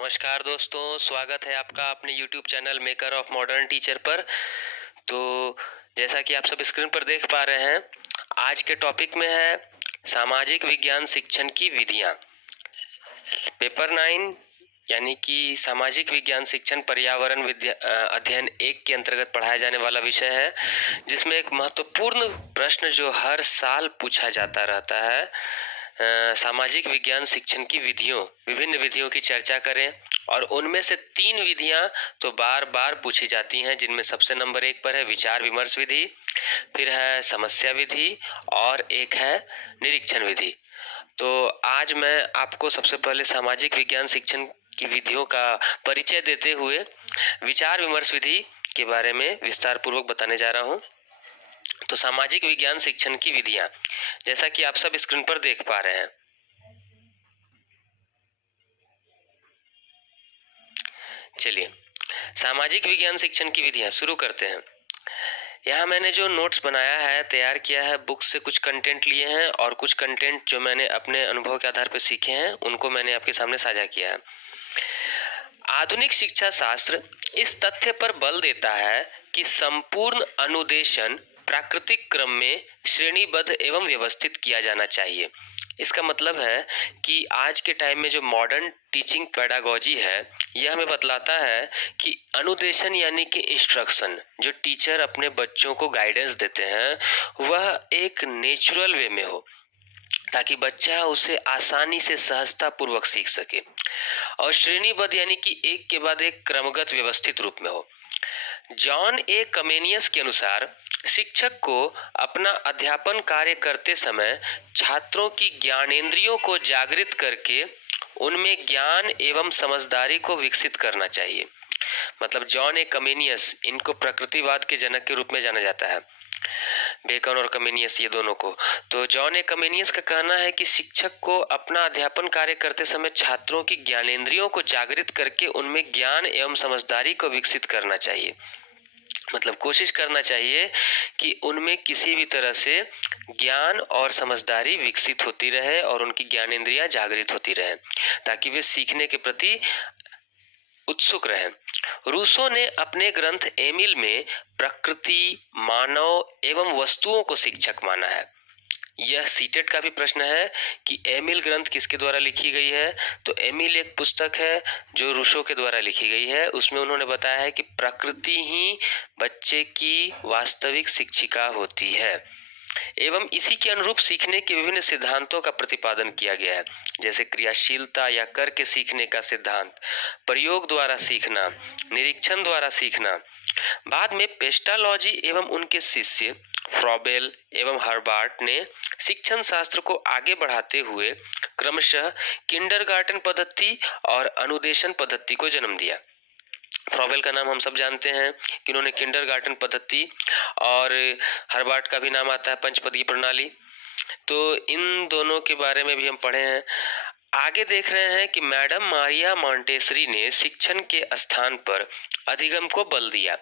नमस्कार दोस्तों, स्वागत है आपका अपने YouTube channel maker of modern teacher पर। तो जैसा कि आप सब स्क्रीन पर देख पा रहे हैं, आज के टॉपिक में है सामाजिक विज्ञान शिक्षण की विधियां। पेपर 9 यानी कि सामाजिक विज्ञान शिक्षण पर्यावरण अध्ययन 1 के अंतर्गत पढ़ाया जाने वाला विषय है, जिसमें एक महत्वपूर्ण प्रश्न जो हर साल पूछा जाता रहता है, सामाजिक विज्ञान शिक्षण की विभिन्न विधियों की चर्चा करें। और उनमें से 3 विधियां तो बार बार पूछी जाती हैं, जिनमें सबसे नंबर 1 पर है विचार विमर्श विधि, फिर है समस्या विधि और एक है निरीक्षण विधि। तो आज मैं आपको सबसे पहले सामाजिक विज्ञान शिक्षण की विधियों का परिचय देते हुए विचार विमर्श विधि के बारे में विस्तार पूर्वक बताने जा रहा हूँ। तो सामाजिक विज्ञान शिक्षण की विधियां, जैसा कि आप सब स्क्रीन पर देख पा रहे हैं। चलिए, सामाजिक विज्ञान शिक्षण की विधियां शुरू करते हैं। यहाँ मैंने जो नोट्स बनाया है, तैयार किया है, बुक से कुछ कंटेंट लिए हैं और कुछ कंटेंट जो मैंने अपने अनुभव के आधार पर सीखे हैं, उनको मैंने आपके सामने साझा किया है। आधुनिक शिक्षा शास्त्र इस तथ्य पर बल देता है कि संपूर्ण अनुदेशन प्राकृतिक क्रम में श्रेणीबद्ध एवं व्यवस्थित किया जाना चाहिए। इसका मतलब है कि आज के टाइम में जो मॉडर्न टीचिंग पेडागोजी है, यह हमें बतलाता है कि अनुदेशन यानी कि इंस्ट्रक्शन जो टीचर अपने बच्चों को गाइडेंस देते हैं, वह एक नेचुरल वे में हो, ताकि बच्चा उसे आसानी से सहजता पूर्वक सीख सके, और श्रेणीबद्ध यानी कि एक के बाद एक क्रमगत व्यवस्थित रूप में हो। जॉन ए कमेनियस के अनुसार शिक्षक को अपना अध्यापन कार्य करते समय छात्रों की ज्ञानेंद्रियों को जागृत करके उनमें ज्ञान एवं समझदारी को विकसित करना चाहिए। मतलब जॉन ए कमेनियस, इनको प्रकृतिवाद के जनक के रूप में जाना जाता है, बेकन और कमेनियस, ये दोनों को। तो जॉन ए कमेनियस का कहना है कि शिक्षक को अपना अध्यापन कार्य करते समय छात्रों की ज्ञानेंद्रियों को जागृत करके उनमें ज्ञान एवं समझदारी को विकसित करना चाहिए। मतलब कोशिश करना चाहिए कि उनमें किसी भी तरह से ज्ञान और समझदारी विकसित होती रहे और उनकी ज्ञानेंद्रियां जागृत होती रहें, ताकि वे सीखने के प्रति उत्सुक रहें। रूसो ने अपने ग्रंथ एमिल में प्रकृति, मानव एवं वस्तुओं को शिक्षक माना है। यह सीटेट का भी प्रश्न है कि एमिल ग्रंथ किसके द्वारा लिखी गई है। तो एमिल एक पुस्तक है जो रूसो के द्वारा लिखी गई है। उसमें उन्होंने बताया है कि प्रकृति ही बच्चे की वास्तविक शिक्षिका होती है, एवं इसी के अनुरूप सीखने के विभिन्न सिद्धांतों का प्रतिपादन किया गया है, जैसे क्रियाशीलता या करके सीखने का सिद्धांत, प्रयोग द्वारा सीखना, निरीक्षण द्वारा सीखना। बाद में पेस्टालॉजी एवं उनके शिष्य फ्रॉबेल एवं हर्बार्ट ने शिक्षण शास्त्र को आगे बढ़ाते हुए क्रमशः किंडरगार्टन पद्धति और अनुदेशन पद्धति को जन्म दिया। फ्रॉबेल का नाम हम सब जानते हैं कि उन्होंने किंडरगार्टन पद्धति, और हर्बार्ट का भी नाम आता है पंचपदीय प्रणाली। तो इन दोनों के बारे में भी हम पढ़े हैं। आगे देख रहे हैं कि मैडम मारिया मॉन्टेसरी ने शिक्षण के स्थान पर अधिगम को बल दिया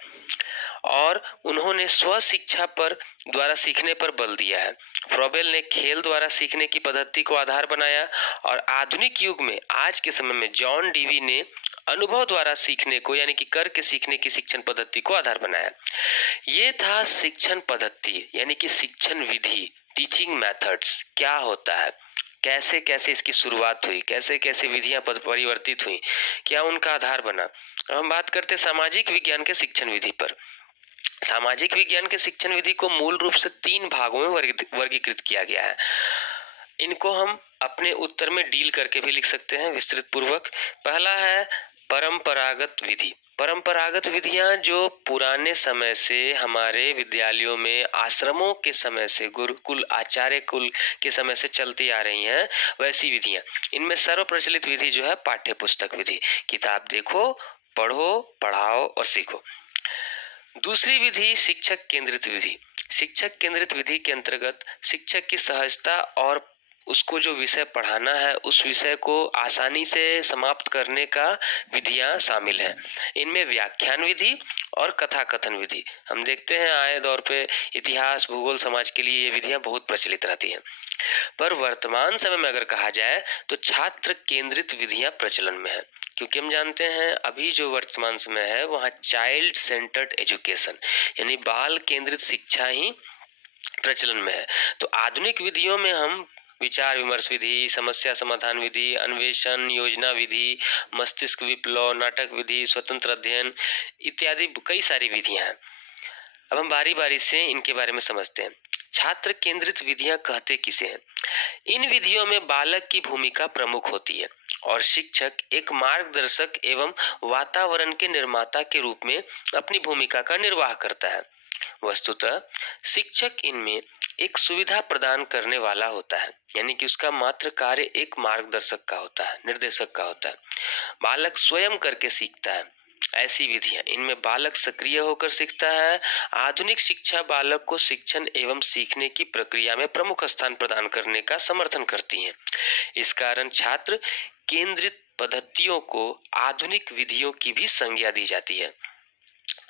और उन्होंने स्व शिक्षा पर द्वारा सीखने पर बल दिया है। फ्रॉबेल ने खेल द्वारा सीखने की पद्धति को आधार बनाया, और आधुनिक युग में आज के समय में जॉन डीवी ने अनुभव द्वारा सीखने को यानी कि करके सीखने की शिक्षण पद्धति को आधार बनाया। ये था शिक्षण पद्धति यानी कि शिक्षण विधि, टीचिंग मेथड्स क्या होता है, कैसे कैसे इसकी शुरुआत हुई, कैसे कैसे विधियां परिवर्तित हुई, क्या उनका आधार बना। हम बात करते सामाजिक विज्ञान के शिक्षण विधि पर। सामाजिक विज्ञान के शिक्षण विधि को मूल रूप से 3 भागों में वर्गीकृत किया गया है। इनको हम अपने उत्तर में डील करके भी लिख सकते हैं विस्तृत पूर्वक। पहला है परंपरागत विधि। परंपरागत विधियां जो पुराने समय से हमारे विद्यालयों में आश्रमों के समय से, गुरुकुल आचार्य कुल के समय से चलती आ रही हैं, वैसी विधियां। इनमें सर्वप्रचलित विधि जो है पाठ्य पुस्तक विधि, किताब देखो, पढ़ो, पढ़ाओ और सीखो। दूसरी विधि शिक्षक केंद्रित विधि। शिक्षक केंद्रित विधि के अंतर्गत शिक्षक की सहजता और उसको जो विषय पढ़ाना है उस विषय को आसानी से समाप्त करने का विधियां शामिल हैं। इनमें व्याख्यान विधि और कथा कथन विधि हम देखते हैं आए दौर पे इतिहास, भूगोल, समाज के लिए ये विधियां बहुत प्रचलित रहती हैं। पर वर्तमान समय में अगर कहा जाए तो छात्र केंद्रित विधियां प्रचलन में है। क्योंकि हम जानते हैं अभी जो वर्तमान समय है वहाँ चाइल्ड सेंटर्ड एजुकेशन यानी बाल केंद्रित शिक्षा ही प्रचलन में है। तो आधुनिक विधियों में हम विचार विमर्श विधि, समस्या समाधान विधि, अन्वेषण योजना विधि, मस्तिष्क विप्लव, नाटक विधि, स्वतंत्र अध्ययन इत्यादि कई सारी विधियां हैं। अब हम बारी बारी से इनके बारे में समझते हैं। छात्र केंद्रित विधियां कहते किसे हैं? इन विधियों में बालक की भूमिका प्रमुख होती है और शिक्षक एक मार्गदर्शक एवं वातावरण के निर्माता के रूप में अपनी भूमिका का निर्वाह करता है। वस्तुतः शिक्षक इनमें एक सुविधा प्रदान करने वाला होता है, यानी कि उसका मात्र कार्य एक मार्गदर्शक का होता है, निर्देशक का होता है। बालक स्वयं करके सीखता है। ऐसी विधियां इनमें बालक सक्रिय होकर सीखता है। आधुनिक शिक्षा बालक को शिक्षण एवं सीखने की प्रक्रिया में प्रमुख स्थान प्रदान करने का समर्थन करती है। इस कारण छात्र केंद्रित पद्धतियों को आधुनिक विधियों की भी संज्ञा दी जाती है।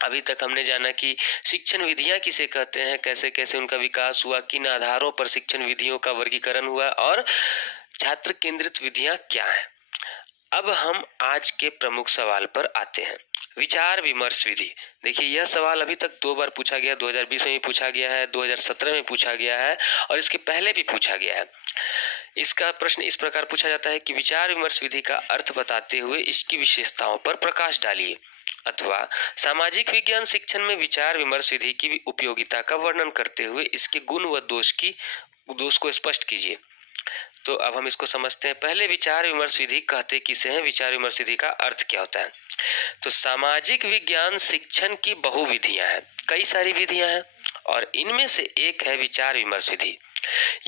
अभी तक हमने जाना कि शिक्षण विधियां किसे कहते हैं, कैसे कैसे उनका विकास हुआ, किन आधारों पर शिक्षण विधियों का वर्गीकरण हुआ और छात्र केंद्रित विधियां क्या हैं। अब हम आज के प्रमुख सवाल पर आते हैं। विचार विमर्श विधि। देखिए यह सवाल अभी तक 2 बार पूछा गया, 2020 में भी पूछा गया है, 2017 में पूछा गया है और इसके पहले भी पूछा गया है। इसका प्रश्न इस प्रकार पूछा जाता है कि विचार विमर्श विधि का अर्थ बताते हुए इसकी विशेषताओं पर प्रकाश डालिए, अथवा सामाजिक विज्ञान शिक्षण में विचार विमर्श विधि की उपयोगिता का वर्णन करते हुए इसके गुण व दोष को स्पष्ट कीजिए। तो अब हम इसको समझते हैं। पहले विचार विमर्श विधि कहते किसे हैं, विचार विमर्श विधि का अर्थ क्या होता है। तो सामाजिक विज्ञान शिक्षण की बहुविधियां हैं, कई सारी विधियां हैं और इनमें से एक है विचार विमर्श विधि।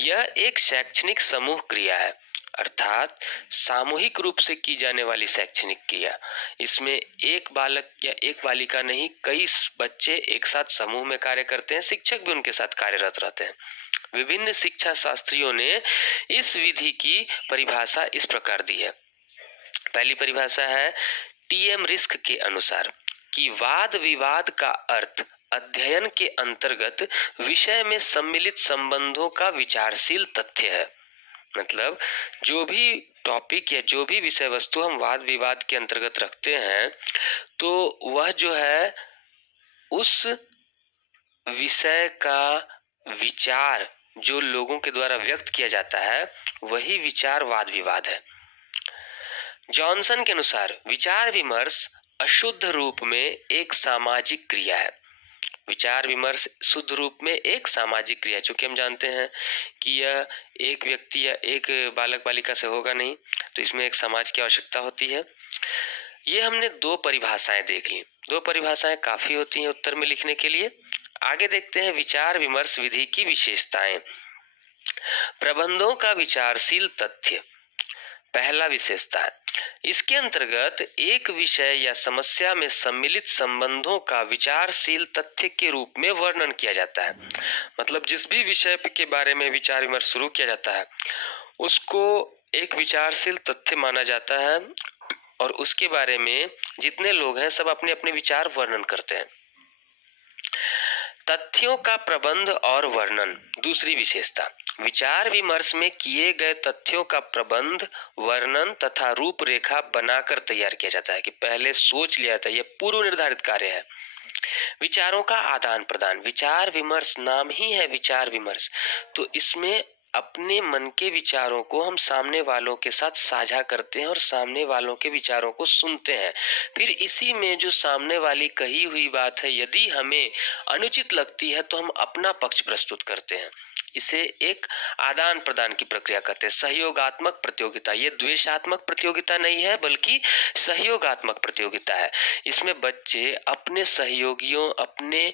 यह एक शैक्षणिक समूह क्रिया है, अर्थात सामूहिक रूप से की जाने वाली शैक्षणिक क्रिया। इसमें एक बालक या एक बालिका नहीं, कई बच्चे एक साथ समूह में कार्य करते हैं, शिक्षक भी उनके साथ कार्यरत रहते हैं। विभिन्न शिक्षा शास्त्रियों ने इस विधि की परिभाषा इस प्रकार दी है। पहली परिभाषा है टीएम रिस्क के अनुसार कि वाद विवाद का अर्थ अध्ययन के अंतर्गत विषय में सम्मिलित संबंधों का विचारशील तथ्य है। मतलब जो भी टॉपिक या जो भी विषय वस्तु हम वाद विवाद के अंतर्गत रखते हैं तो वह जो है उस विषय का विचार जो लोगों के द्वारा व्यक्त किया जाता है वही विचार वाद विवाद है। जॉनसन के अनुसार विचार विमर्श अशुद्ध रूप में एक सामाजिक क्रिया है। विचार विमर्श शुद्ध रूप में एक सामाजिक क्रिया, चूंकि हम जानते हैं कि यह एक व्यक्ति या एक बालक बालिका से होगा नहीं, तो इसमें एक समाज की आवश्यकता होती है। ये हमने 2 परिभाषाएं देख ली। 2 परिभाषाएं काफी होती हैं उत्तर में लिखने के लिए। आगे देखते हैं विचार विमर्श विधि की विशेषताएं। प्रबंधों का विचारशील तथ्य पहला विशेषता है। इसके अंतर्गत एक विषय या समस्या में सम्मिलित संबंधों का विचारशील तथ्य के रूप में वर्णन किया जाता है। मतलब जिस भी विषय के बारे में विचार विमर्श शुरू किया जाता है उसको एक विचारशील तथ्य माना जाता है और उसके बारे में जितने लोग हैं सब अपने अपने विचार वर्णन करते हैं। तथ्यों का प्रबंध और वर्णन दूसरी विशेषता। विचार विमर्श में किए गए तथ्यों का प्रबंध, वर्णन तथा रूपरेखा बनाकर तैयार किया जाता है कि पहले सोच लिया था, यह पूर्व निर्धारित कार्य है। विचारों का आदान प्रदान, विचार विमर्श नाम ही है विचार विमर्श, तो इसमें अपने मन के विचारों को हम सामने वालों के साथ साझा करते हैं और सामने वालों के विचारों को सुनते हैं। फिर इसी में जो सामने वाली कही हुई बात है यदि हमें अनुचित लगती है तो हम अपना पक्ष प्रस्तुत करते हैं। इसे एक आदान प्रदान की प्रक्रिया कहते हैं। सहयोगात्मक प्रतियोगिता, ये द्वेषात्मक प्रतियोगिता नहीं है बल्कि सहयोगात्मक प्रतियोगिता है। इसमें बच्चे अपने सहयोगियों, अपने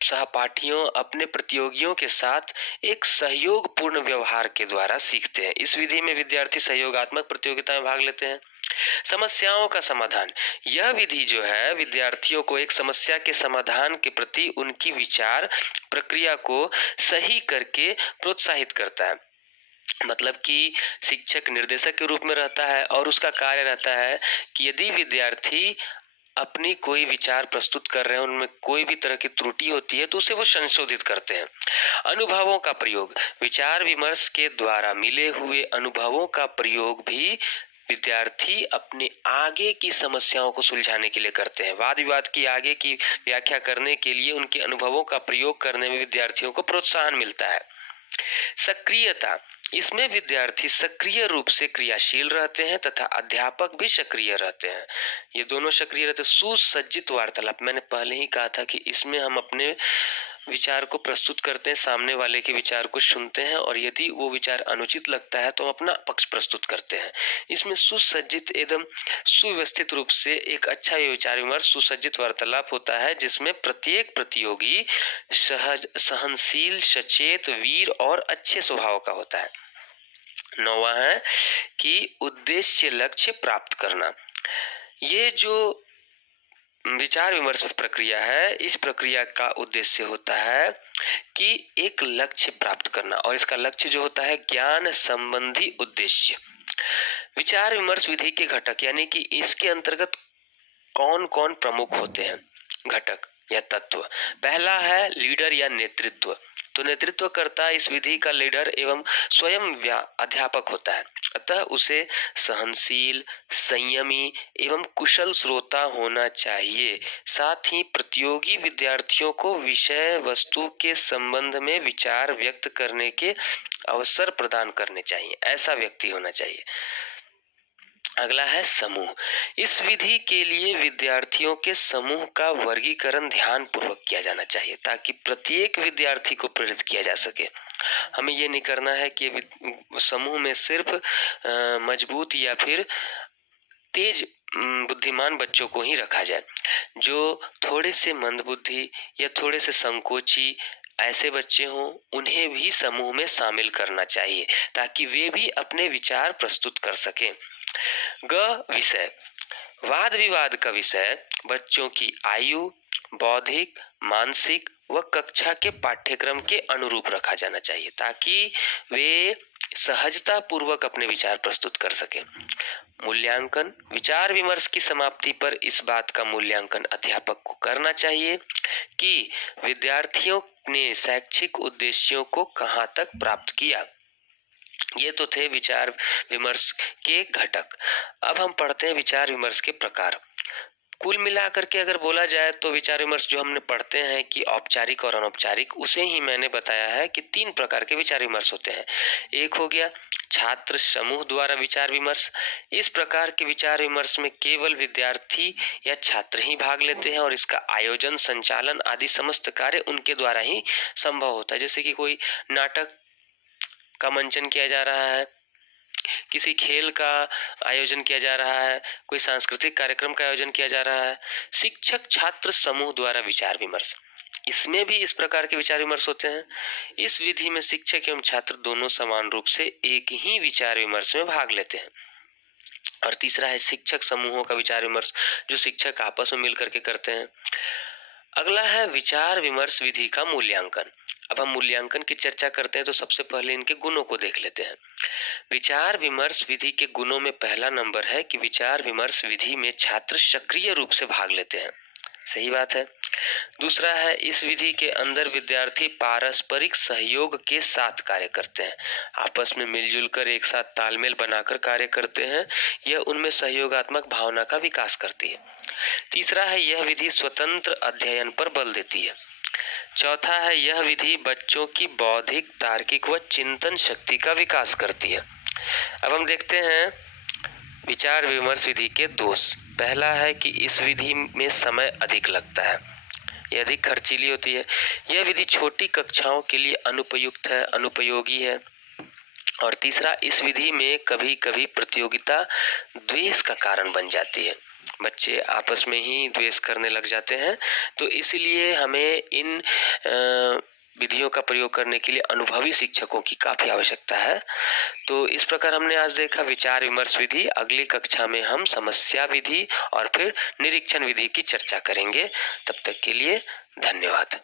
सहपाठियों, अपने प्रतियोगियों के साथ एक सहयोगपूर्ण व्यवहार के द्वारा सीखते हैं। इस विधि में विद्यार्थी सहयोगात्मक प्रतियोगिता में भाग लेते हैं। समस्याओं का समाधान, यह विधि जो है विद्यार्थियों को एक समस्या के समाधान के प्रति उनकी विचार प्रक्रिया को सही करके प्रोत्साहित करता है। मतलब कि शिक्षक निर्देशक के रूप में रहता है और उसका कार्य रहता है कि यदि विद्यार्थी अपनी कोई विचार प्रस्तुत कर रहे हैं, उनमें कोई भी तरह की त्रुटि होती है तो उसे वो संशोधित करते हैं। अनुभवों का प्रयोग, विचार विमर्श के द्वारा मिले हुए अनुभवों का प्रयोग भी विद्यार्थी अपने आगे की समस्याओं को सुलझाने के लिए करते हैं। वाद विवाद की आगे की व्याख्या करने के लिए उनके अनुभवों का प्रयोग करने में विद्यार्थियों को प्रोत्साहन मिलता है। सक्रियता, इसमें विद्यार्थी सक्रिय रूप से क्रियाशील रहते हैं तथा अध्यापक भी सक्रिय रहते हैं। ये दोनों सक्रिय रहते हैं। सुसज्जित वार्तालाप, मैंने पहले ही कहा था कि इसमें हम अपने विचार को प्रस्तुत करते हैं, सामने वाले के विचार को सुनते हैं और यदि वो विचार अनुचित लगता है तो हम अपना पक्ष प्रस्तुत करते हैं। इसमें सुसज्जित एकदम सुव्यवस्थित रूप से एक अच्छा विचार विमर्श सुसज्जित वार्तालाप होता है जिसमें प्रत्येक प्रतियोगी सहज, सहनशील, सचेत, वीर और अच्छे स्वभाव का होता है। 9वां है कि उद्देश्य लक्ष्य प्राप्त करना। ये जो विचार विमर्श प्रक्रिया है, इस प्रक्रिया का उद्देश्य होता है कि एक लक्ष्य प्राप्त करना और इसका लक्ष्य जो होता है ज्ञान संबंधी उद्देश्य। विचार विमर्श विधि के घटक यानी कि इसके अंतर्गत कौन कौन प्रमुख होते हैं घटक या तत्व। पहला है लीडर या नेतृत्व। तो नेतृत्वकर्ता इस विधि का लीडर एवं स्वयं अध्यापक होता है, अतः उसे सहनशील, संयमी एवं कुशल श्रोता होना चाहिए। साथ ही प्रतियोगी विद्यार्थियों को विषय वस्तु के संबंध में विचार व्यक्त करने के अवसर प्रदान करने चाहिए, ऐसा व्यक्ति होना चाहिए। अगला है समूह। इस विधि के लिए विद्यार्थियों के समूह का वर्गीकरण ध्यान पूर्वक किया जाना चाहिए ताकि प्रत्येक विद्यार्थी को प्रेरित किया जा सके। हमें ये नहीं करना है कि समूह में सिर्फ मजबूत या फिर तेज बुद्धिमान बच्चों को ही रखा जाए। जो थोड़े से मंदबुद्धि या थोड़े से संकोची ऐसे बच्चे हों, उन्हें भी समूह में शामिल करना चाहिए ताकि वे भी अपने विचार प्रस्तुत कर सकें। विषय, वाद विवाद का विषय बच्चों की आयु, बौद्धिक, मानसिक व कक्षा के पाठ्यक्रम के अनुरूप रखा जाना चाहिए ताकि वे सहजता पूर्वक अपने विचार प्रस्तुत कर सकें। मूल्यांकन, विचार विमर्श की समाप्ति पर इस बात का मूल्यांकन अध्यापक को करना चाहिए कि विद्यार्थियों ने शैक्षिक उद्देश्यों को कहां तक प्राप्त किया। ये तो थे विचार विमर्श के घटक। अब हम पढ़ते हैं विचार विमर्श के प्रकार। कुल मिलाकर के अगर बोला जाए तो विचार विमर्श जो हमने पढ़ते हैं कि औपचारिक और अनौपचारिक, उसे ही मैंने बताया है कि 3 प्रकार के विचार विमर्श होते हैं। एक हो गया छात्र समूह द्वारा विचार विमर्श। इस प्रकार के विचार विमर्श में केवल विद्यार्थी या छात्र ही भाग लेते हैं और इसका आयोजन, संचालन आदि समस्त कार्य उनके द्वारा ही संभव होता है। जैसे कि कोई नाटक का मंचन किया जा रहा है, किसी खेल का आयोजन किया जा रहा है, कोई सांस्कृतिक कार्यक्रम का आयोजन किया जा रहा है। शिक्षक छात्र समूह द्वारा विचार विमर्श, इसमें भी इस प्रकार के विचार विमर्श होते हैं। इस विधि में शिक्षक एवं छात्र दोनों समान रूप से एक ही विचार विमर्श में भाग लेते हैं। और तीसरा है शिक्षक समूहों का विचार विमर्श, जो शिक्षक आपस में मिलकर के करते हैं। अगला है विचार विमर्श विधि का मूल्यांकन। अब हम मूल्यांकन की चर्चा करते हैं तो सबसे पहले इनके गुणों को देख लेते हैं। विचार विमर्श विधि के गुणों में पहला नंबर है कि विचार विमर्श विधि में छात्र सक्रिय रूप से भाग लेते हैं। सही बात है। दूसरा है इस विधि के अंदर विद्यार्थी पारस्परिक सहयोग के साथ कार्य करते हैं, आपस में मिलजुल कर एक साथ तालमेल बनाकर कार्य करते हैं। यह उनमें सहयोगात्मक भावना का विकास करती है। तीसरा है यह विधि स्वतंत्र अध्ययन पर बल देती है। चौथा है यह विधि बच्चों की बौद्धिक, तार्किक व चिंतन शक्ति का विकास करती है। अब हम देखते हैं विचार विमर्श विधि के दोष। पहला है कि इस विधि में समय अधिक लगता है, यह अधिक खर्चीली होती है। यह विधि छोटी कक्षाओं के लिए अनुपयुक्त है, अनुपयोगी है। और तीसरा, इस विधि में कभी कभी प्रतियोगिता द्वेष का कारण बन जाती है, बच्चे आपस में ही द्वेष करने लग जाते हैं। तो इसलिए हमें इन विधियों का प्रयोग करने के लिए अनुभवी शिक्षकों की काफी आवश्यकता है। तो इस प्रकार हमने आज देखा विचार विमर्श विधि। अगली कक्षा में हम समस्या विधि और फिर निरीक्षण विधि की चर्चा करेंगे। तब तक के लिए धन्यवाद।